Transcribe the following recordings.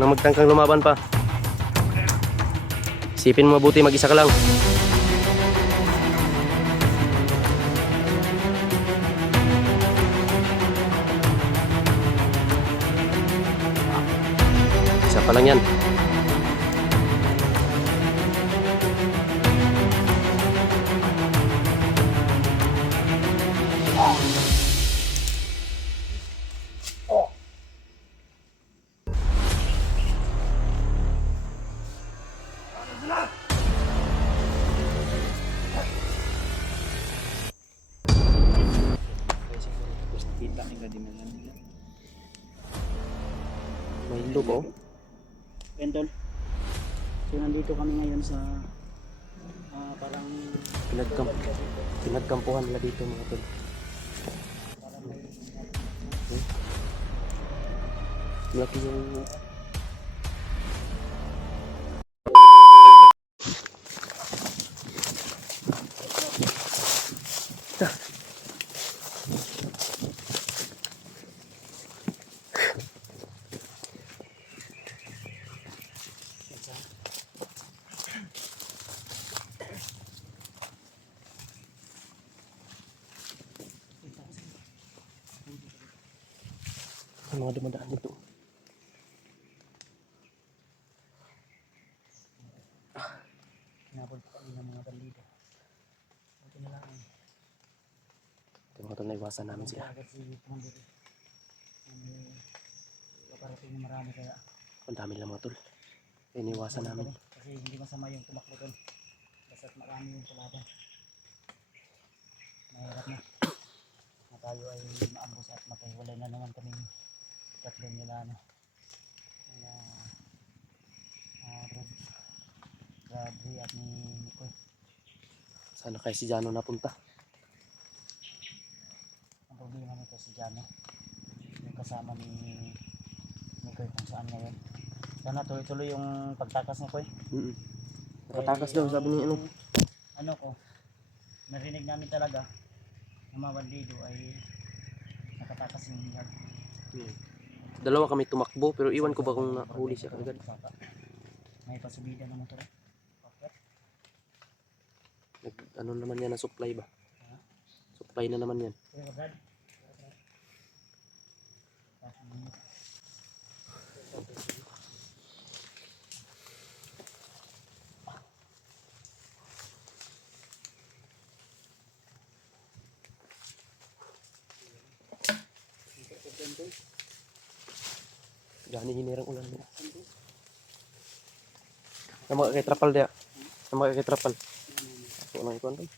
nang magtangkang lumaban pa. Isipin mo mabuti, mag-isa ka lang. Isa pa lang yan. May loop, oh. Pentol. So nandito kami ngayon sa parang Pinagkampuhan nila dito, mga tol. parang may Laki yung... mga dumadaan dito. kinapol pa kami ng mga bandito. Buti na lang Ito, mga tol, naiwasan namin sila. agad si Commander. Paparating na marami kaya Ang dami nila, mga tol. Iniwasan namin. kasi hindi masama yung tumakbo doon. Basta't marami yung kalaban. Mahirap na tayo ay maambos at makahiwalay na naman kami tatlo nila Bradley at ni Nicoy. Sana kay si Jano napunta. Ang problema nito si Jano, yung kasama ni Nicoy kung saan ngayon. Sana tuloy-tuloy yung pagtakas ni Koy. Nakatakas daw, sabi ni ano. Ano ko, narinig namin talaga na mga bandido ay nakatakas yung hiyag. Dalawa kami tumakbo, pero iwan ko ba kung nahuli siya agad. May pasubida ng motor. Ano naman yan, na supply ba? Supply na naman yan. Gani hinirang ulan nila. Nama kay trapal dia. Nama kay trapal. Ako lang ikuan doon.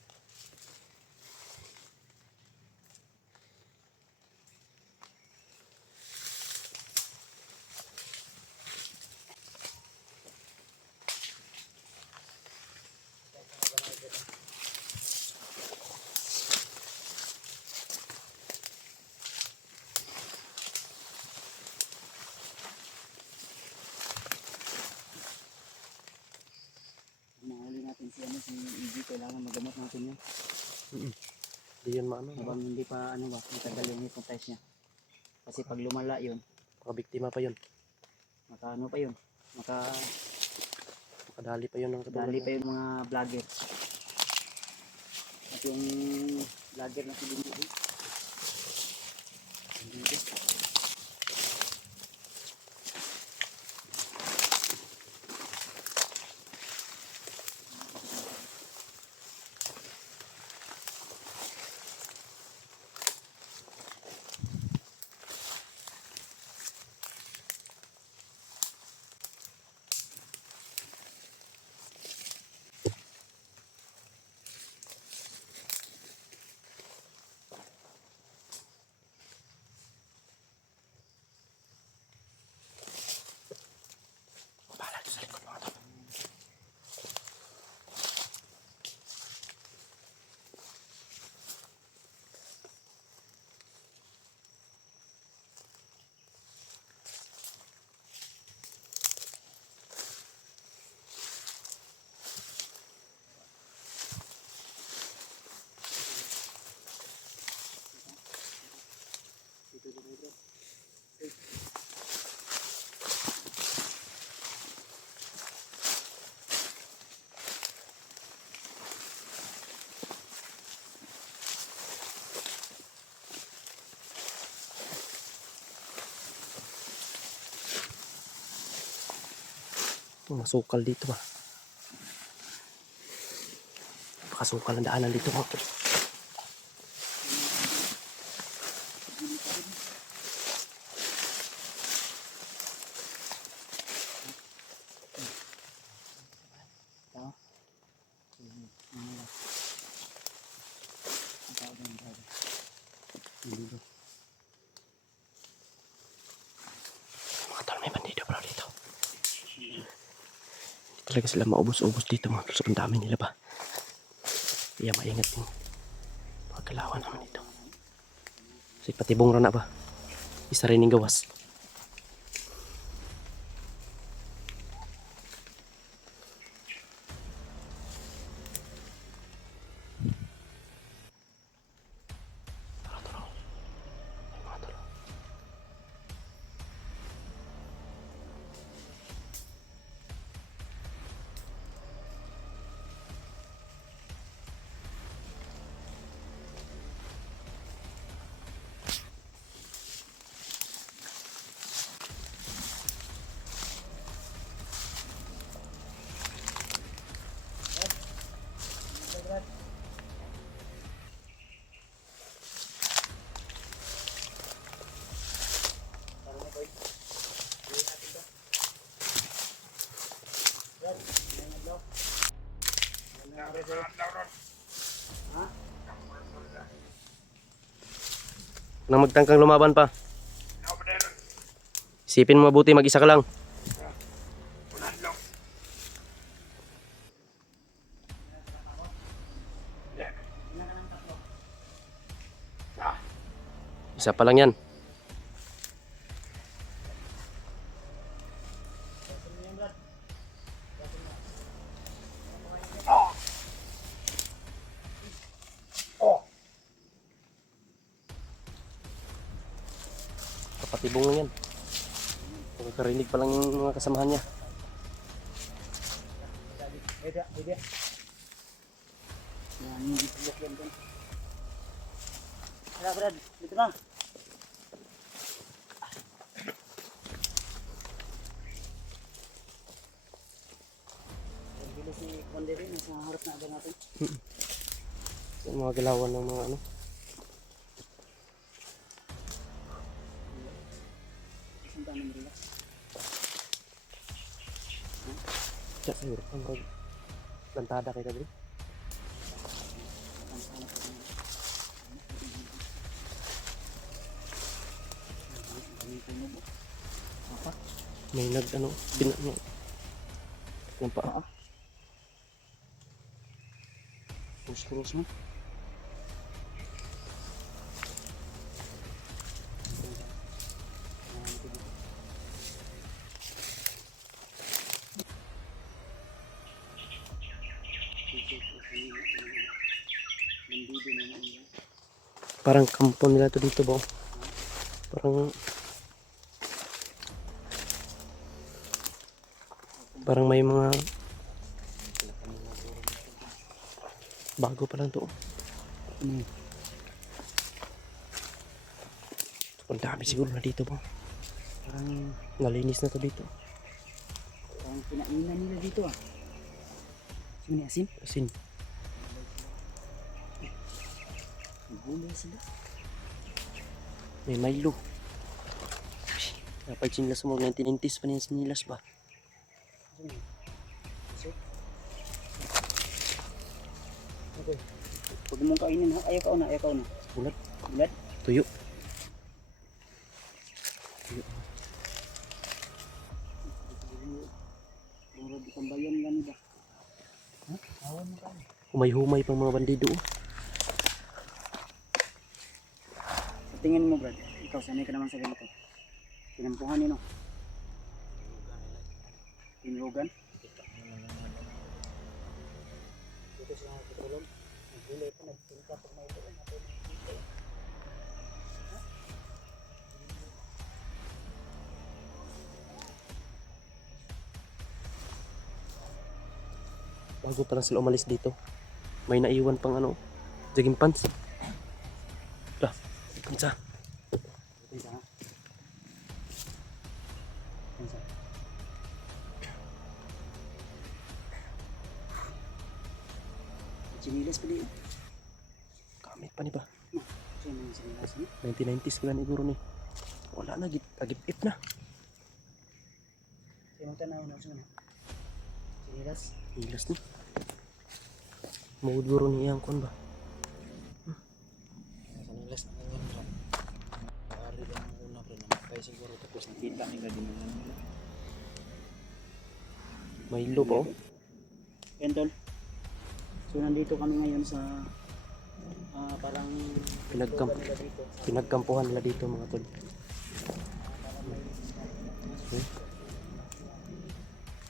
Mahuli natin si EG, kailangan magamot natin yun. Di yun maano. Habang hindi pa matagal yung hypnotize niya. Kasi pag lumala yun, Biktima pa yun. maka pa yun, Makadali pa yun ng katulad. dali pa yung mga vlogger. At yung vlogger na si Binili. Masukal dito ba? Pakasukal ang daanan dito mga tol. Mga tol, may bandido bro dito. Hindi talaga sila maubos-ubos dito mga tol. Sobrang dami nila ba? Kaya maingat yung pagkalawan naman dito. Kasi patibong na ba? Isa rin yung gawas. Nang magtangkang lumaban pa. Isipin mo mabuti, mag-isa ka lang. Isa pa lang yan. Kapatibong lang yan. Nakakarinig pa lang yung mga kasamahan niya. Beda. Yan, hindi tulok yan doon. Tara, Brad. Dito na. Pagbilis si Kondere, nasa harap na agad natin. Yung mga galawan ng mga ano. Isang tanong relax. Diyan sa Europe. Ang lantada kayo dali. May nag ano, pinano. Yung paa. Krus mo. Parang kampo nila to dito ba? Parang may mga bago pa lang to. Ang dami siguro na dito ba? Parang Nalinis na to dito. pinainan nila dito ah. Sino asin? Asin. Gulay sila. May Milo. Dapat sinilas mo. 1990s pa niya sinilas ba? Okay. Huwag mong kainin ha. Ayaw ka na. Bulat. Bulat? Tuyo. Murag tambayan gani ba? Ha? Awan mo kain. Humay-humay pang mga bandido. Sa tingin mo Brad, ikaw sanay ka naman sa ganito. Pinampuhan nino. Tinrugan. Dito sila nakatulog. Naggulay pa, nagpunta pag may doon. Bago pa lang sila umalis dito. May naiwan pang ano, jogging pants. Dah, kansa. Chinilas pa din. Kamit pa ni ba? So yung chinilas ni. 1990s ka lang iguro ni. Wala na, agip-ip na. Kaya magtanaw na siya na. Chinilas. Hilas ni. Mawud guro ni iyang kon ba? Chinilas na ganyan bro. Ari lang ang una bro na magkaya siguro tapos nakita ni Gadi mo lang. May ilo pa oh. Entol. So nandito kami ngayon sa parang Pinagkampuhan nila dito mga tol.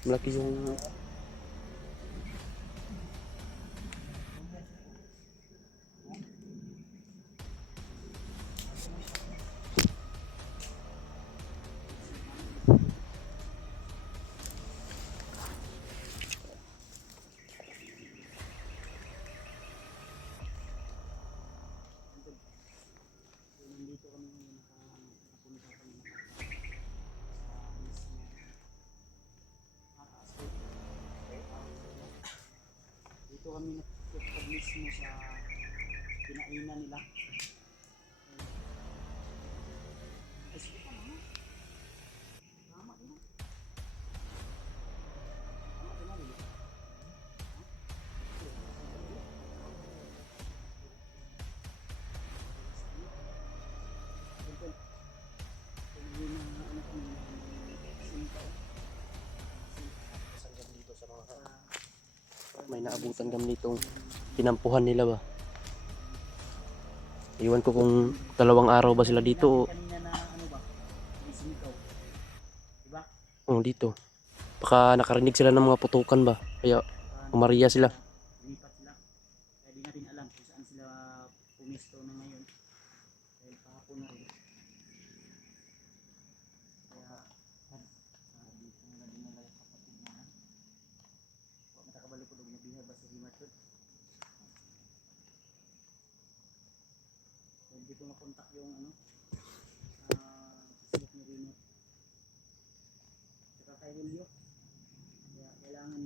Malaki yung nandito kami ngayon nakapunta kami dito kami nagpapag mismo sa kinainan nila. Ay, sige pa naman. Tama din. Tama din namin. may naabutan kami ditong pinampuhan nila ba. Iwan ko kung 2 araw ba sila dito Kanina na ano ba? Isinigaw. Diba? o dito. Baka nakarinig sila ng mga putukan ba. Kaya umariya sila. Lumipat sila. Kaya di natin alam kung saan sila pumisto na ngayon. Dahil kahapon na rin. Kaya dito nila dinala yung kapatid na huwag matakabalik ko doon nabihag ba sa himatod. So hindi ko makontak yung Facebook ni Rino. Saka kay Julio. Kaya kailangan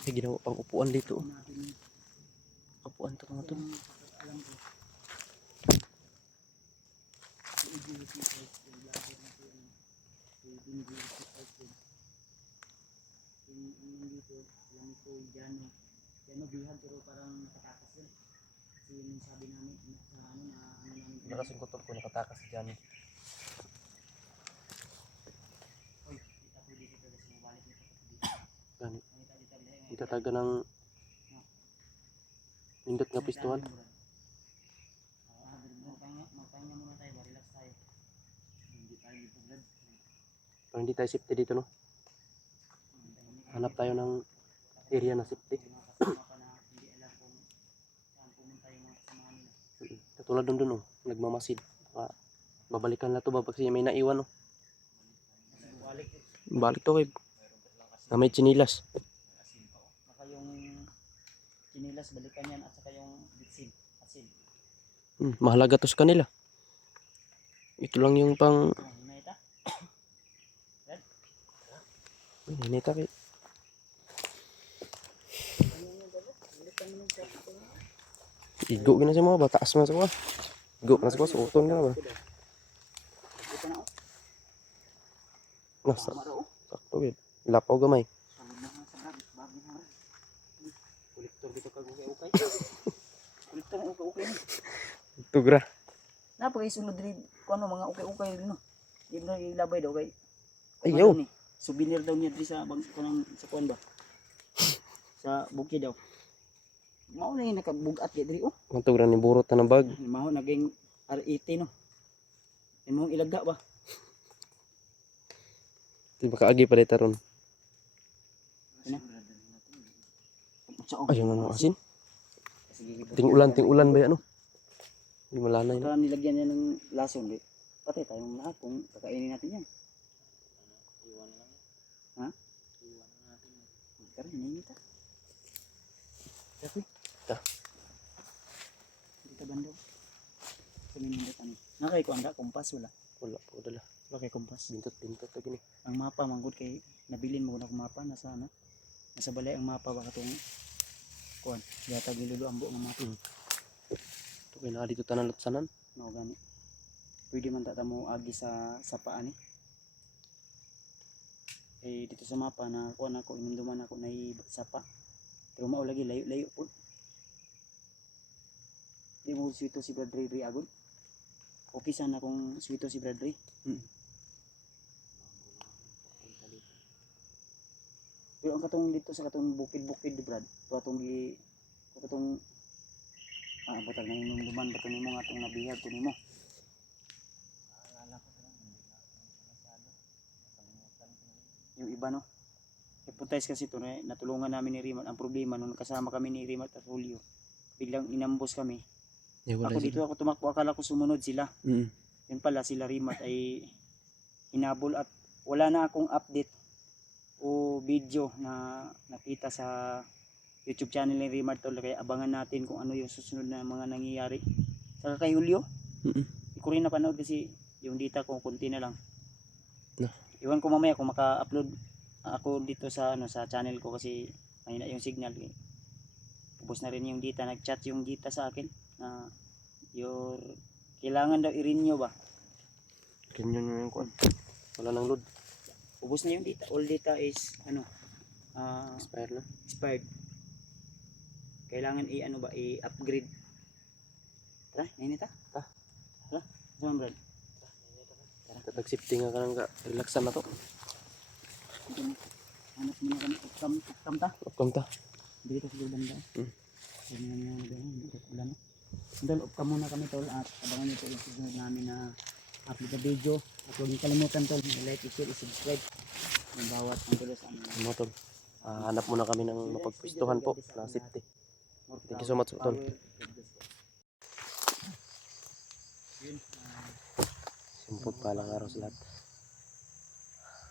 May ginawa pang upuan dito. natin Upuan to mga tol. alam ko. Jano bihag pero parang nakatakas yun. Kasi yung sabi namin sa namin. Nakasing kutob ko nakatakas si Johnny. Oy, kita po dito kasi mabalik nito dito. Gani. Nakita dito. Itataga ng pindot nga pistuhan. Magpahinga muna tayo ba? Relax tayo. Hindi tayo lipuglad. Para hindi tayo safety dito no. Hanap tayo ng area na safety. Kasama pa na hindi alam kung saan pumunta yung mga kasama nila. Katulad dun oh, nagmamasid. Babalikan na to ba kasi may naiwan oh. Balik to kay na may chinilas. Baka yung chinilas balikan yan at saka yung bitsin. Asin. Mahalaga to sa kanila. Ito lang yung pang Hinayta? hinita kay igo gina sa mga bataas man sa kuha. Igo na sa kuha, suoton ka na ba? Ito na o. Nasa, sakto gid. Lapaw gamay. Kolektor dito kag ukay-ukay. Kolektor ng ukay-ukay. Tugra. Napakaisunod rin kung ano mga ukay-ukay rin no. Yung ilabay daw kay. Ayaw. Souvenir daw niya diri sa kanang sa kuan ba. Sa bukid daw. Mao na yung nakabugat kay diri oh. Ang tugra ni burot na ng bag. Mao naging R80 no. Imong ilaga ba? Di ba kaagi pa dito ron? Ayun ano asin. Ting ulan ba yan no? Di malanay na. Baka nilagyan niya ng lason di. Patay tayong lahat kung kakainin natin yan. Iwan na lang. Ha? Iwan na natin. Tara, hiningin ta. Kasi. Ta. Dito bando. Suminindot ano. Nakay ko anda kompas wala. Wala po dala. Wala kay kompas. Bintot lagi ni. Ang mapa manggod kay nabilin mo na mapa nasa ano. Nasa balay ang mapa ba katong kuan yata giluluambo nga mati. Ito kaya na dito tanan latsanan. No gani. Pwede man ta mo agi sa paa ni. Dito sa mapa na kuan ako inumduman ako na sapa. Pero mao lagi layo-layo po. Di mo swito si Brad Ray agad. Okay sana kung swito si Brad Ray. Pero ang katong dito sa katong bukid-bukid di Brad, katong butag na inumduman bato nimo nga atong nabihag ko nimo. Yung iba no. Hypothesize kasi ito na natulungan namin ni Rimat. Ang problema nung kasama kami ni Rimat at Julio, biglang inambos kami. Ako dito ako tumakbo, akala ko sumunod sila. Yun pala sila Rimat ay hinabol at wala na akong update o video na nakita sa YouTube channel ni Rimat Tol. Kaya abangan natin kung ano yung susunod na mga nangyayari. Saka kay Julio, hindi ko rin napanood kasi yung data ko konti na lang. Iwan ko mamaya kung maka-upload ako dito sa sa channel ko kasi mahina yung signal. Ubos na rin yung data, nag-chat yung data sa akin na kailangan daw i-renew ba? Renew nyo yung kuan. Wala nang load. Ubos na yung data. All data is Expire na. expired. Kailangan i-upgrade. Tara, nainita? Tara, saan Brad? Tag-safety nga ka nang relaxan na to. Hanap muna kami. Upcam ta. Upcam ta. Dito sa banda. Yan yung dito ulan. Dahil upcam muna kami tol at abangan nyo po yung susunod namin na upload na video. At huwag niyo kalimutan tol, like, share, subscribe. Ang bawat ang tulos ang Ano tol? Hanap muna kami ng mapagpustuhan po na safety. Thank you so much tol. Simpot pa lang araw sa lahat.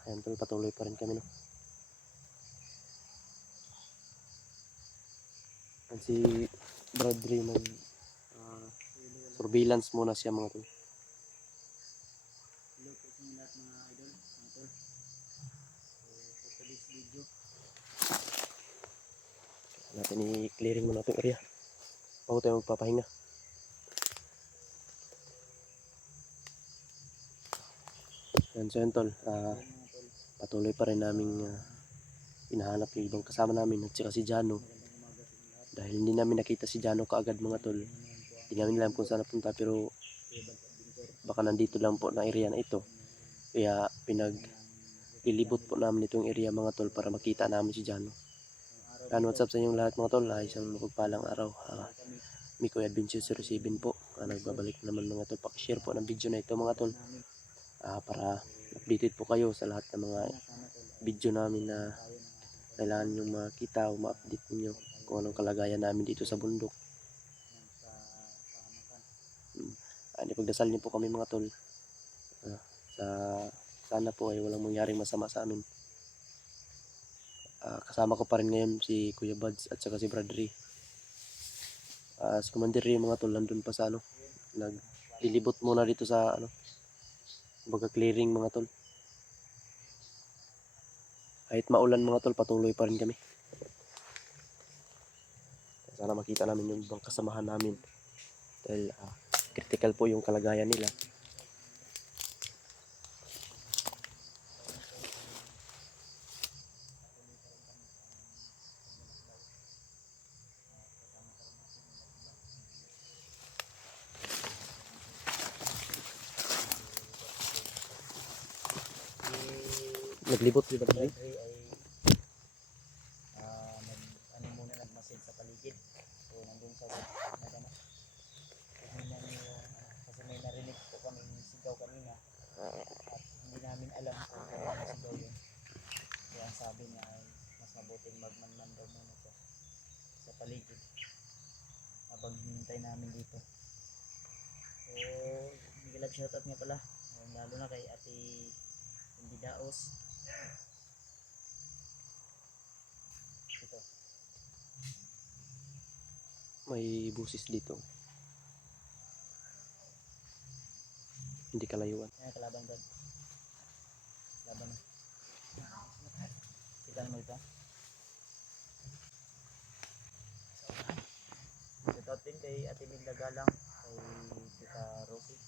Ayan tol, patuloy pa rin kami no. At si Brad Ray surveillance muna siya mga tol. Hello po sa lahat mga idol, mga tol. So for today's video, Natin i-clearing muna itong area bago tayo magpapahinga. Yan so yun tol, patuloy pa rin naming hinahanap yung ibang kasama namin at saka si Jano. Dahil hindi namin nakita si Jano kaagad mga tol, hindi namin alam kung saan napunta, pero baka nandito lang po na area na ito. Kaya pinaglilibot po namin itong area mga tol para makita namin si Jano. And what's up sa inyong lahat mga tol, isang mapagpalang araw. Mikoy Adventure 07 po, nagbabalik naman mga tol. Pakishare po ng video na ito mga tol, para updated po kayo sa lahat ng mga video namin na kailangan nyo makita o ma-update ninyo kung anong kalagayan namin dito sa bundok. Ipagdasal niyo po kami mga tol, sana po ay walang mangyaring masama sa amin. Kasama ko pa rin ngayon si Kuya Buds at saka si Brad Ray. Si Commander Ray mga tol nandun pa sa naglilibot muna dito sa baga clearing mga tol. Kahit maulan mga tol, patuloy pa rin kami. Sana makita namin yung ibang kasamahan namin dahil critical po yung kalagayan nila. Naglibot di ba tayo? muna nagmasid sa paligid. So nandun sa nadama. Kasi may narinig po kami sigaw kanina. At hindi namin alam kung ano sigaw yun. Kaya ang sabi niya ay mas mabuting magmanman daw muna siya sa paligid habang hinintay namin dito. So big love shoutout nga pala, lalo na kay Ate Hindi Daos. Ito. May busis dito. Hindi kalayuan. Ayan, kalaban doon. Laban na. Kita mo ito. Ate Linda Galang, kay Tita Rosie,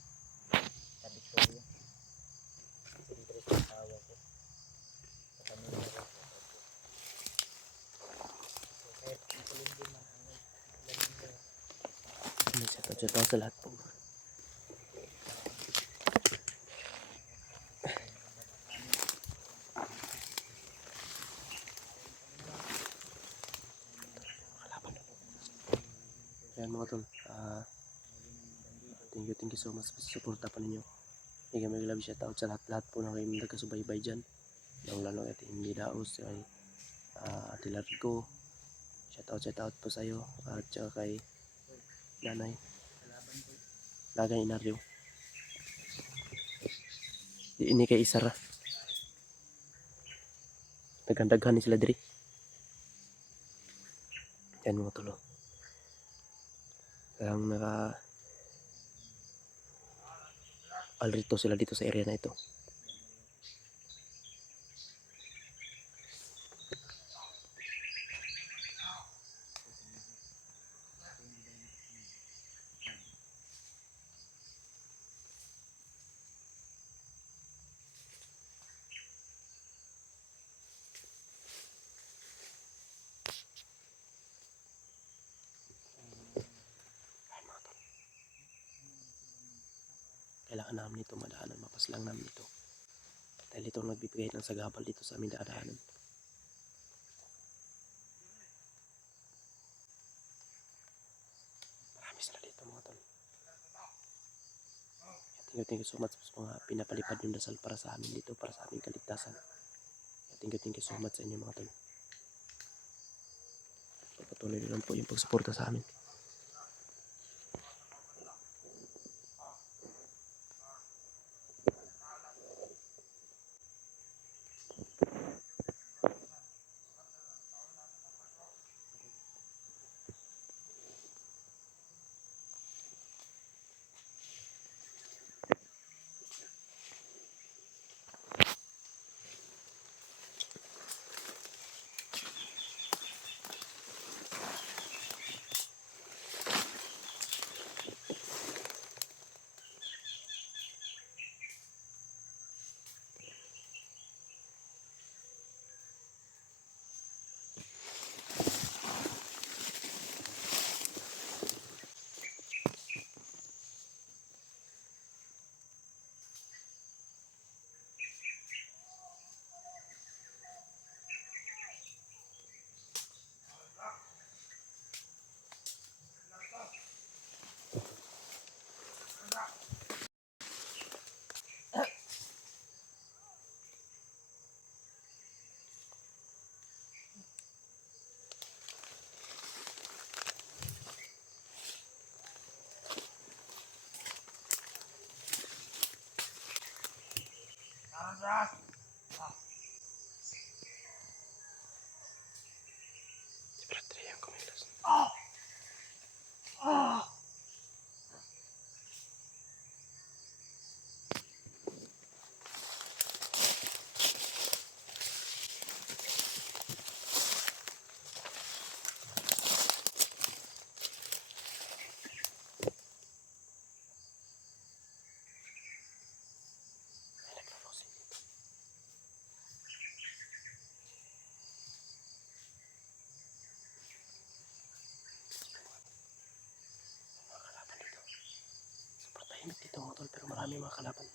sa Victoria. Siyempre sa asawa ko. Sa pamilya ko. So, kahit makulindi man ang nila. Shout out sa lahat po. Ayan mga tol, thank you so much sa suporta pa ninyo. Bigyan may love shout out sa lahat po na kayo nagkasubaybay dyan. Lalo at hindi daos kay Ate Largo. Shout out po sa iyo at saka kay Nanay Lagay Inaryo. Di ini kay Isara. Nagandaghan ni sila diri. Yan mga tol. Ang alrito sila dito sa area na ito. Kailangan namin ito madaanan, mapaslang namin ito. Dahil ito nagbibigay ng sagabal dito sa aming dadaanan. Marami sila dito mga tol. Thank you so much sa mga pinapalipad yung dasal para sa amin dito, para sa aming kaligtasan. Thank you so much sa inyo mga tol. So, patuloy lang po yung pagsuporta sa amin. Tahimik dito mga tol, pero marami mga kalaban.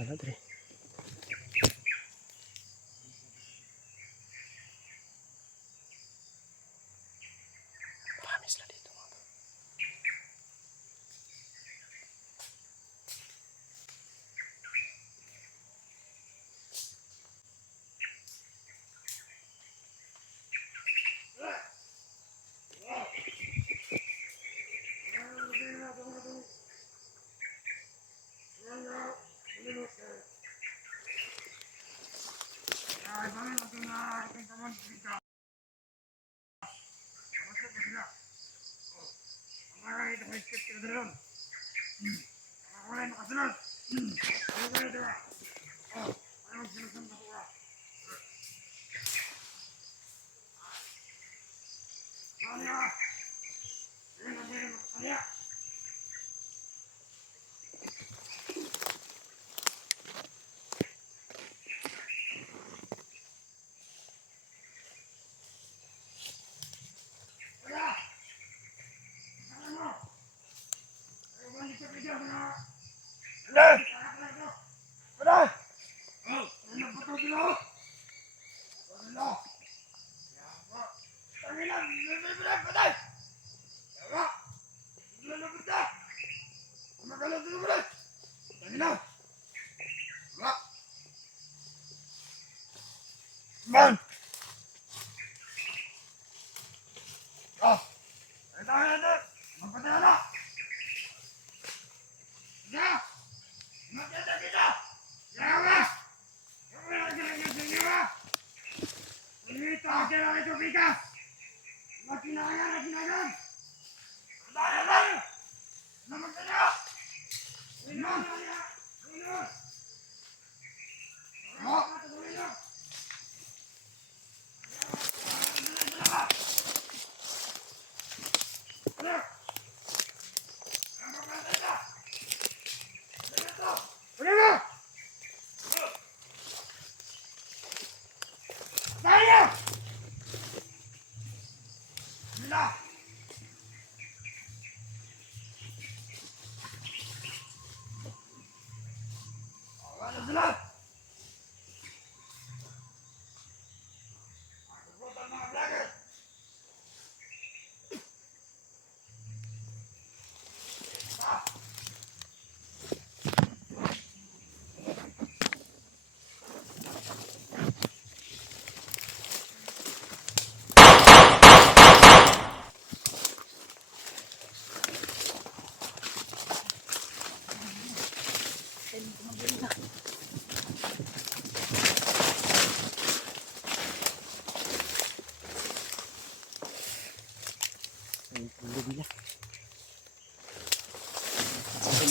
Wala dre. Marami sila dito mga tol.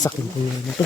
Sakin ko yun ito.